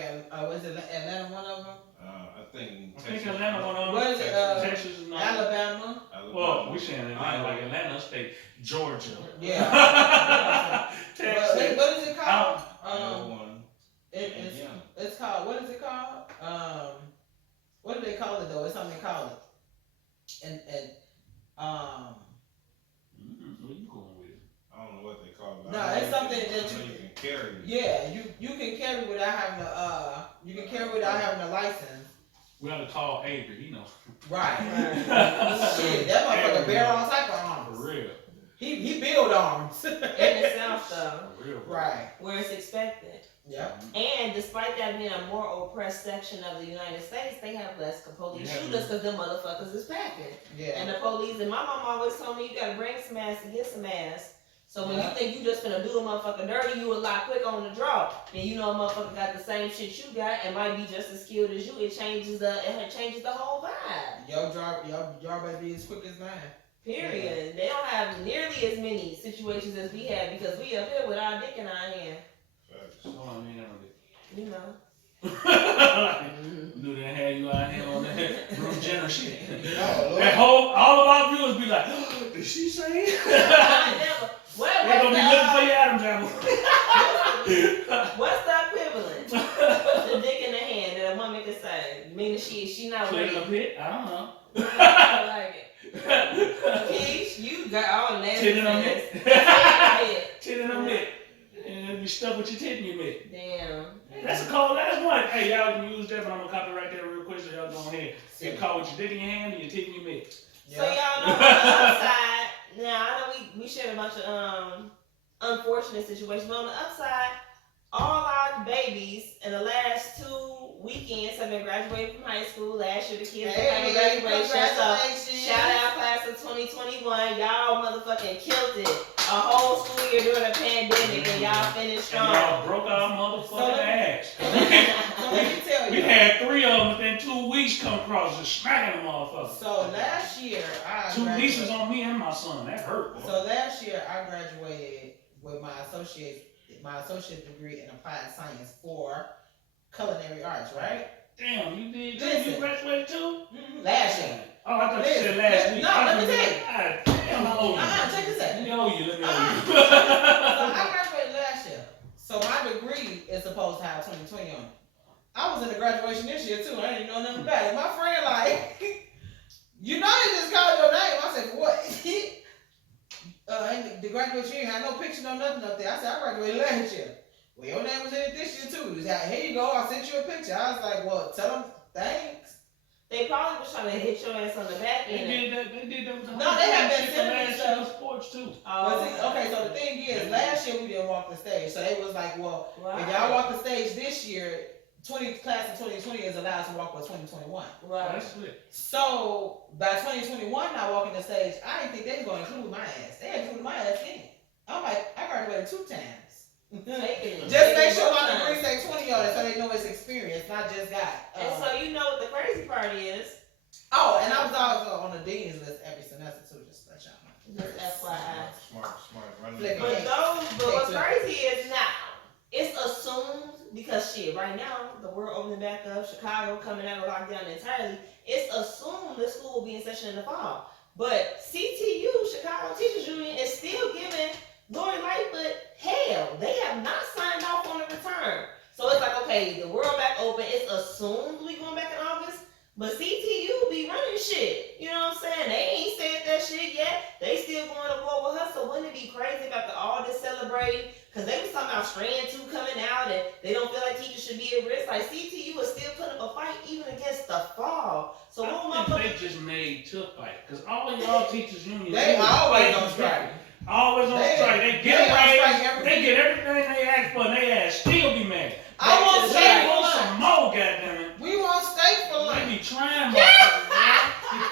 Was it Atlanta one of them? I think I think Atlanta one of them. What is it? Texas is not. Alabama. Well, we saying Atlanta like Atlanta State, Georgia. Yeah. Texas. What is it called? one. It's called. What is it called? What do they call it though? It's something they call it. And Where you going with it? I don't know what they call it. No, it's something that you can carry. yeah, you can carry without having a license. We ought to call Avery, he knows. Right. Right. Shit, that motherfucker Avery. bear all type of arms. For real. He build arms. in the South though, For real. Right. where it's expected. Yep. And despite that being a more oppressed section of the United States, they have less police Yeah. shooters because them motherfuckers is packing. Yeah. And the police, and my mom always told me, you gotta bring some ass and get some ass. So when you think you just finna do a motherfucker dirty, you a lot quick on the draw. And you know a motherfucker got the same shit you got and might be just as skilled as you. It changes the whole vibe. Your job better be as quick as mine. Period. They don't have nearly as many situations as we have because we up here with our dick in our hand. Hold on, man, You know. Do that have you out here on that room general shit. No, That whole, all of our viewers be like, did she say it? I never. They're gonna be looking for your Adam's apple. What's the equivalent? The dick in the hand that a woman can say. Meaning she not Clear ready. the pit? I don't know. I like it. Keish, you got all nasty. Tit in a ass. mitt. Tit in a mitt. And it'll be stuck with your tit in your mitt. Damn. That's a cold ass one. Hey, y'all can use that, but I'm gonna copyright that real quick so y'all go ahead. Get caught with your dick in your hand and your tit in your mitt. So y'all know on the upside, now I know we shared a bunch of unfortunate situations, but on the upside, all our babies in the last 2 weekends have been graduating from high school. Last year the kids were having graduation. So shout out class of 2021. Y'all motherfucking killed it. A whole school year during a pandemic and y'all finished And strong. y'all broke our motherfucking ass. So let me tell We you. had 3 of them within 2 weeks come across just smacking them motherfuckers. So last year I 2 graduated. nieces on me and my son. That hurt, boy. So last year I graduated with my associate degree in applied science for culinary arts, right? Damn, you did Listen. You graduated too? Last year. Oh, I thought you Listen, said last week. no, let me tell you. God damn, I owe you. Check this out. Let me owe you. So I graduated last year. So my degree is supposed to have 2020 on it. I was in the graduation this year too. I didn't know nothing about it. My friend like, you know they just called your name. I said, what? And the graduation year had no picture, no nothing up there. I said, I graduated last year. Well, your name was in it this year too. He was like, here you go. I sent you a picture. I was like, well, tell them thanks. They probably was trying to hit your ass on the back They end. did that with the No, they have been shit sending me last stuff. year in sports too. But see, okay, so the thing is, last year we didn't walk the stage. So they was like, well, Right. if y'all walk the stage this year, class of 2020 is allowed to walk with 2021. Right. That's it. So by 2021 not walking the stage, I didn't think they was gonna include my ass. They included my ass in it. I'm like, I graduated 2 times. Just make sure my degree say 20 on it so they know it's experience, not just got. And so you know what the crazy part is? Oh, and I was also on the dean's list every semester too, just to let y'all know. Just FYI. Smart. Running Flick the it. But what's crazy is now, it's assumed, because shit, right now, the world opening back up, Chicago coming out of lockdown entirely, it's assumed the school will be in session in the fall. But CTU, Chicago Teachers Union, is still giving Lori Lightfoot hell. They have not signed off on the return. So it's like, okay, the world back open, it's assumed we going back in August, but CTU be running shit. You know what I'm saying? They ain't said that shit yet. They still going to war with her. So wouldn't it be crazy after all this celebrating? Because they was talking about Strand 2 coming out and they don't feel like teachers should be at risk. Like CTU is still putting up a fight even against the fall. So I what think they just made to fight. Because all y'all teachers unions. They always on strike. Always on They- strike. They they get on raised. strike every They week. get everything they ask for and they ass still be mad. I want to steak They for want some lunch. more, goddammit. We want steak for They lunch. be trying, motherfuckers, man.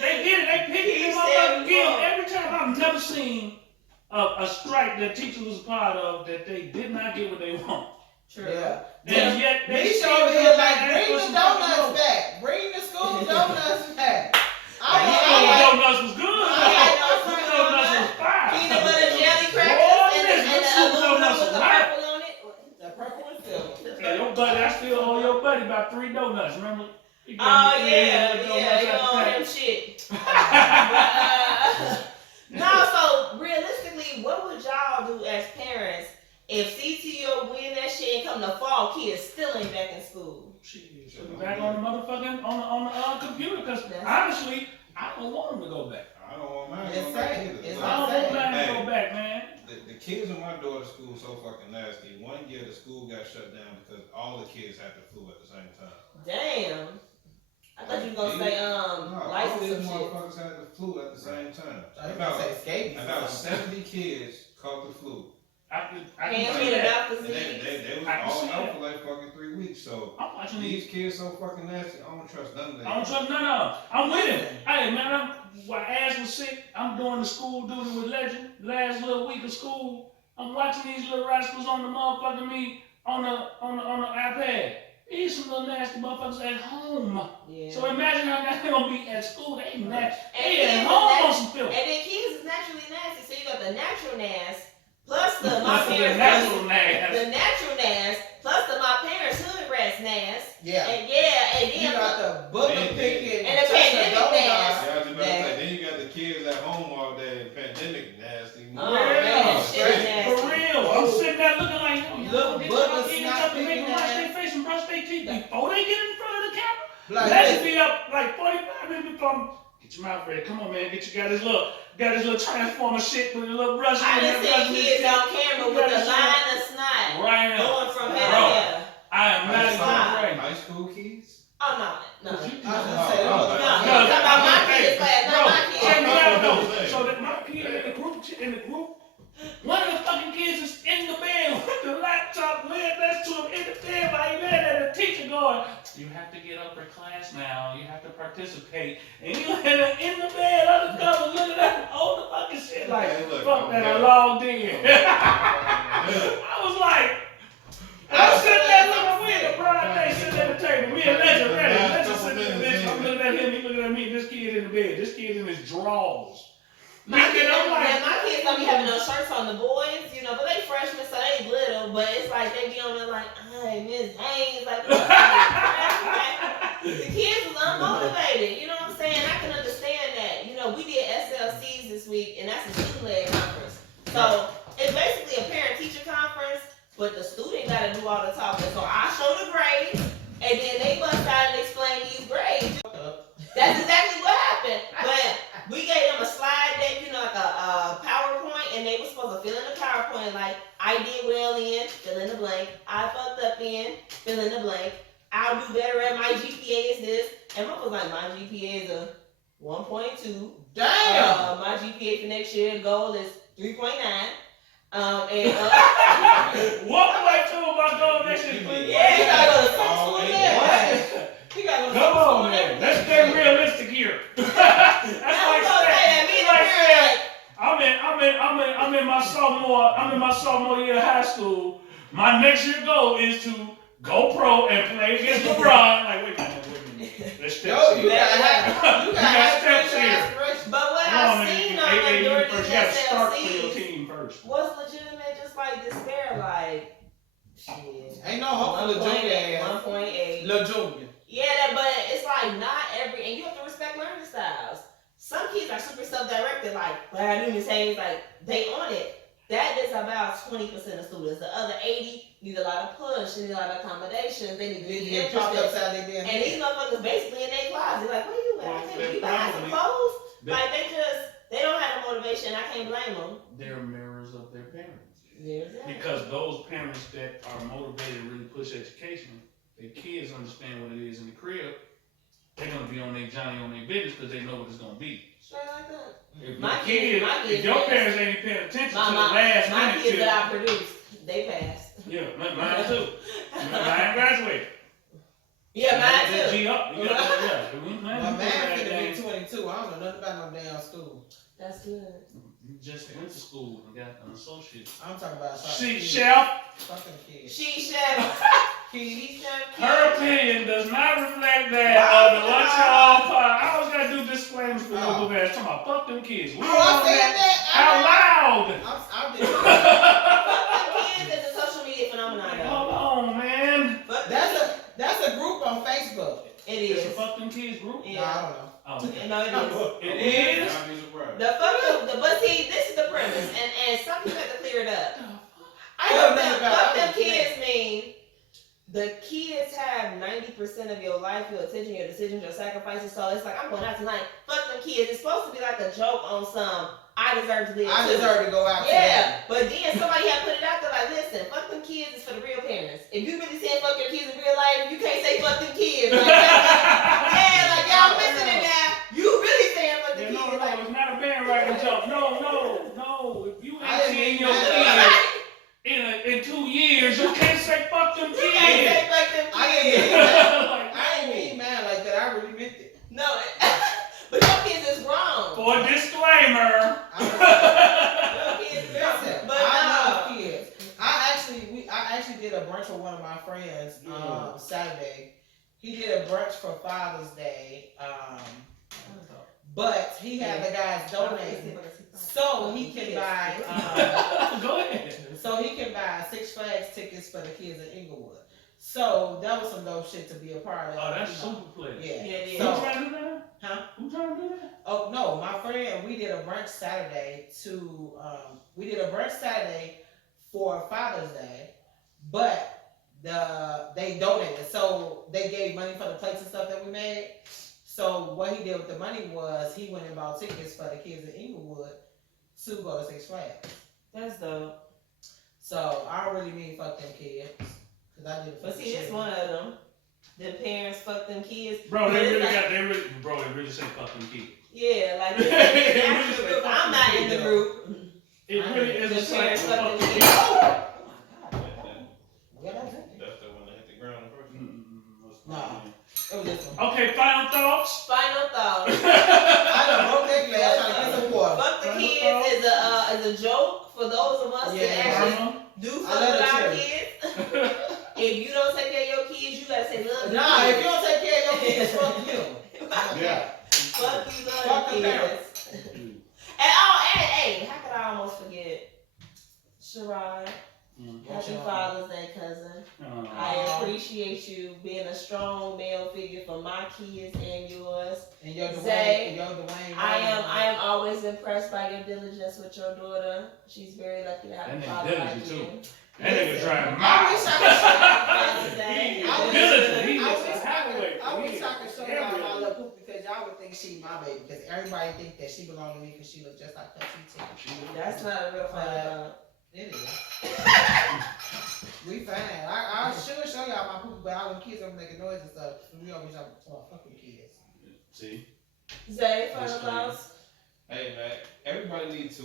They get it. They pick it You up said and give. before. Every time I've never seen a strike that teacher was a part of that they did not get what they want. True. Yeah. And yet they Misha still over come here back like, and bring ask the for some fucking donuts more. back. Bring the school donuts back. I I know want donuts was good. I though. know Donuts was fire. Peanut butter jelly crackers Boy, and listen, the some aluminum donuts with the was right. purple on it. the purple and silver. Hey, your buddy, I still owe your buddy about 3 donuts, remember? He gave me Oh 3 yeah, donuts you out the on pack. him shit. No, so realistically, what would y'all do as parents if CTO win that shit and come the fall, kids still ain't back in school? Shit, put it back on the motherfucking on the computer, because That's- honestly, I don't want them to go back. I don't want mine to It's go back safe. either. It's I Look, don't safe. want mine to Hey. go back, man. the kids in my daughter's school so fucking nasty. One year the school got shut down because all the kids had the flu at the same time. Damn. I thought you were gonna say No, all license these some shit. motherfuckers had the flu at the same time. I was gonna say scabies. About 70 kids caught the flu, I Hands can see with that. enough And disease. they was I can all see out that. for like fucking 3 weeks. So I'm watching these. these kids so fucking nasty. I don't trust none of them. I don't trust none of them. I'm with him. Hey man, while Ash was sick, I'm doing the school duty with Legend. Last little week of school, I'm watching these little rascals on the motherfucking me on the iPad. These some little nasty motherfuckers at home. Yeah. So imagine how they're gonna be at school. They nasty. And They kids at is home on nat- some filth. And then kids is naturally nasty, so you got the natural nasty, plus the my The parents natural the nasty. natural nasty, plus the my parents hood rats nasty. Yeah. And You then got the booger Then- picking and the pandemic dog. nasty. Yeah, I was about to Nasty. say, then you got the kids at home all day. Pandemic nasty. Oh, Yeah. man, shit is For nasty. real. I'm sitting there looking like, yo, Little get buggers y'all kids not up and make picking them wash ass. their face and brush their teeth before they get in front of the camera. Like Let's this. be up like 45 minutes before. Get your mouth ready. Come on, man. Get you got his little transformer shit with a little brush. I in done there, seen brushing his kids teeth. on camera with a line of snot Right now. going from head Bro. to head. I am not That's fine. even right. High school kids? Oh no. I was You- gonna say, Oh, look, oh, No, oh. talking about my Hey, kids class, bro, not my check kids. me out Oh, though. okay. So that my kid in the group, one of the fucking kids is in the bed with the laptop laying next to him in the bed while he laying there. The teacher going, "You have to get up for class now. You have to participate." And he laying there in the bed under the cover looking at all the fucking shit like, Hey, look, "Fuck that, I okay. logged in." I was like. I was sitting there looking weird, bro. They sitting at the table. Me and Legend ready. Legend sitting in the bitch. I'm looking at him. He looking at me. This kid in the bed. This kid in his drawers. My kids, I'm like, my kids don't be having no shirts on, the boys, you know, but they freshmen, so they little, but it's like they be on there like, hey, Miss Haynes, like, the kids is unmotivated, you know what I'm saying? I can understand that. You know, we did SLCs this week, and that's a student-led conference. So, it's basically a parent-teacher conference, but the student got to do all the talking. So, I show the grades, and then they bust out and explain these grades. That's exactly what happened. But we gave them a slide deck, you know, like a PowerPoint, and they were supposed to fill in the PowerPoint like, I did well in, fill in the blank. I fucked up in, fill in the blank. I'll do better at my GPA is this. And mom was like, my GPA is a 1.2. Damn. My GPA for next year goal is 3.9. And 1.2 about going next year. yeah, you gotta go to some Oh, school yeah. there. You gotta go to Come some school on, there. man. Let's get realistic here. That's like saying, I'm in my sophomore year of high school. My next year goal is to go pro and play against LeBron. Like, wait a minute. Let's step Yo, here. you got You got steps here. aspirations. But what Come on, I've nigga. seen on them You during first these gotta start for your SLCs team first. was legitimate, just like despair, like, shit. Ain't no hope for the junior ass. 1.8. Lil Junior. Yeah, but it's like not every, and you have to respect learning styles. Some kids are super self-directed, like, what I do is say, like, they on it. That is about 20% of students. The other 80 need a lot of push, they need a lot of accommodations, they need to be Get popped interested. upside their And these motherfuckers basically in their closet, like, where you at? I can't, you buy some clothes? Like, they don't have the motivation, I can't blame them. They're mirrors of their parents. There's that. Because those parents that are motivated to really push education, their kids understand what it is in the crib. They're gonna be on their Johnny on their business because they know what it's gonna be. Straight like that. If My your kids- my if kids your passed. parents ain't paying attention to the My last my minute kids shit, that I produced, they passed. yeah, mine too. Mine graduated. Yeah, mine They too. G up. You got yeah. My man finna be 22. I don't know nothing about no damn school. That's good. You just went to school and got an associate. I'm talking about She kids. chef. Fucking kids. She chef. Kids. She chef. Her opinion does not reflect that of the what y'all part. I always gotta do disclaimers for your little ass. Talking about fuck them kids. We Oh, I don't said know that. out loud. I did. Fuck kids is a social media phenomenon. Like, though. hold on, man. Fuck That's a group on Facebook. It It's a is. fuck them kids group. Nah, I Yeah. don't know. Oh, okay. No, it is. It is. I'd be surprised. The fuck the but see, this is the premise, and some people have to clear it up. I know Fuck nothing them, about fuck them other kids mean the kids have 90% of your life, your attention, your decisions, your sacrifices. So it's like, I'm going out tonight. Fuck them kids. It's supposed to be like a joke on some, I deserve to live I too. deserve to go out. Yeah, but then somebody had put it out there like, listen, fuck them kids is for the real parents. If you really saying fuck your kids in real life, you can't say fuck them kids. Like, yeah, like y'all missing it now. You really saying fuck the Yeah, kids. no, Like, it's not a bandwagon jump. No. If you I ain't didn't seeing mean your that. kids, For disclaimer. Little kids, Listen, but I no. love kids. I actually did a brunch with one of my friends Saturday. He did a brunch for Father's Day. But he had the guys donating so he can buy Go ahead. so he can buy Six Flags tickets for the kids in Inglewood. So that was some dope shit to be a part of. Oh, that's you know. super play. Yeah. Yeah, Who yeah. trying to do that? Huh? Who trying to do that? Oh no, my friend, we did a brunch Saturday for Father's Day, but they donated, so they gave money for the plates and stuff that we made. So what he did with the money was he went and bought tickets for the kids in Inglewood to go to Six Flags. That's dope. So I don't really mean fuck them kids, cause I did. But see, it's one of them. The parents fuck them kids. Bro, But they it's really like- they really say fucking kids. Yeah, like this ain't the actual group. I'm not in the group. It really is The a saying parents fuck them fucking kids. kids. Yeah, that's it. That's the one that hit the ground first. Nah. It was this one. Okay, final thoughts. Final thoughts. I done broke that glass trying to get some water. Fuck the kids is a joke for those of us that actually Karma. do I fuck love with the our children. kids. If you don't take care of your kids, you gotta say love the Nah, if kids. you don't take care of your kids, fuck you. Yeah. Fuck you, Fuck love the the parents. kids. And hey, how could I almost forget? Sherrod, happy Father's Day, cousin. I appreciate you being a strong male figure for my kids and yours. And your Zay, Dwayne. I am always impressed by your diligence with your daughter. She's very lucky to have That a nigga father like diligent, you. too. That nigga trying to I wish I could show Father's Day. I wish- diligent. He I just wish a highway. I wish I could show y'all my little poop because y'all would think she my baby because everybody think that she belong to me because she look just like her too. That's not a real father. It is. We fine. I should show y'all my poop, but I when kids are making noise and stuff, we always have fucking kids. See? Zay, final thoughts? Hey man, everybody needs to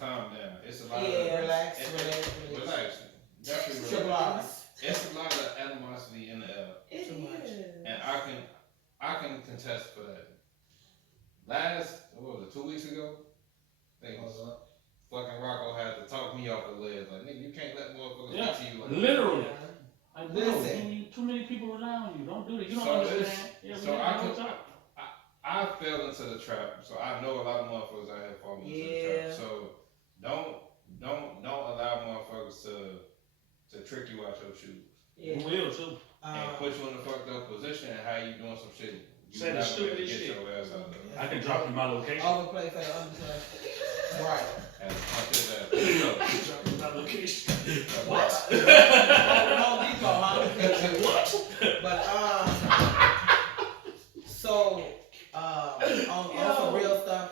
calm down. It's a lot Yeah, of relax. Definitely Triple relax. R's. It's a lot of animosity in the air, It Too much. is. and I can contest for that. What was it, 2 weeks ago? I think it was fucking Rocco had to talk me off the ledge. Like, nigga, you can't let motherfuckers Yeah, get to you like that. literally. Like, bro, Listen. too many people around you. Don't do that. You don't So understand. Yeah, so we I don't could- talk. I fell into the trap, so I know a lot of motherfuckers out here falling into the Yeah. trap. So don't allow motherfuckers to trick you out your shoes Yeah. You will too. and put you in a fucked up position and how you doing some shit. You Say the not gonna be able to stupidest get shit. your ass out there. I can drop you my location. Overplay for the underplay. Right. And punch his ass. Drop you my location. What? Home Depot, huh? What? But so on some real stuff,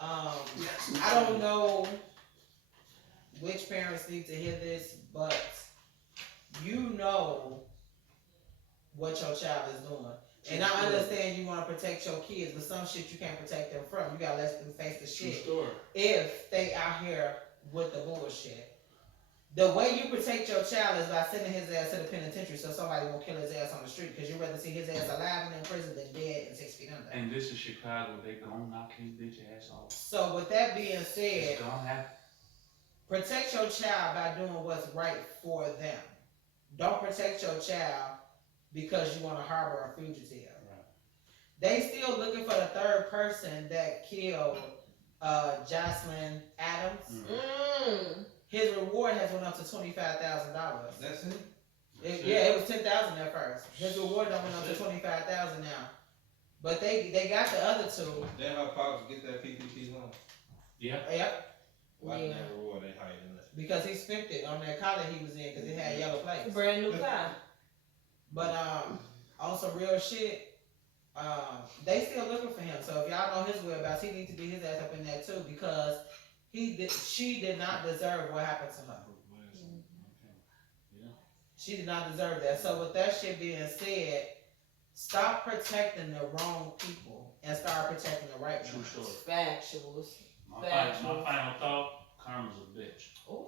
I don't know which parents need to hear this, but you know what your child is doing. And I understand you want to protect your kids, but some shit you can't protect them from. You gotta let them face the True shit story. if they out here with the bullshit. The way you protect your child is by sending his ass to the penitentiary so somebody won't kill his ass on the street because you'd rather see his ass alive and in prison than dead and 6 feet under. And this is Chicago. They gon' knock his bitch ass off. So with that being said, It's gonna happen. protect your child by doing what's right for them. Don't protect your child because you want to harbor a fugitive. Right. They still looking for the third person that killed Jocelyn Adams. His reward has went up to $25,000. That's it. Yeah, it was 10,000 at first. His reward done went up to 25,000 now. But they got the other two. Then how pops get that PPP loan? Yeah. Yep. Why Yeah. that reward ain't higher than that? Because he spent it on that collar he was in because it had yellow plates. Brand new car. But on some real shit, they still looking for him. So if y'all know his whereabouts, he needs to get his ass up in there too because she did not deserve what happened to her. She did not deserve that. So with that shit being said, stop protecting the wrong people and start protecting the right True ones. story. Factuals. My final thought, karma's a bitch.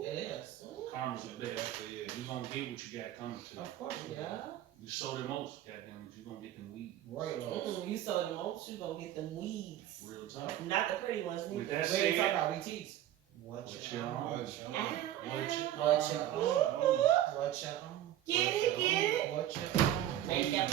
It is. Karma's a bitch. Actually, yeah. You gonna get what you got coming to you. Of course. Yeah. You sow the most, goddamn it, you gonna get them weed. Royals. You you sow them oats, you gonna get them weeds. Real talk. Not the pretty ones, With nigga. that We ain't talking said, about we teach. What what you you own? own? What you Ow, own? What you ow, What you ow. own? What you own? Get it, get it. What you own? Make that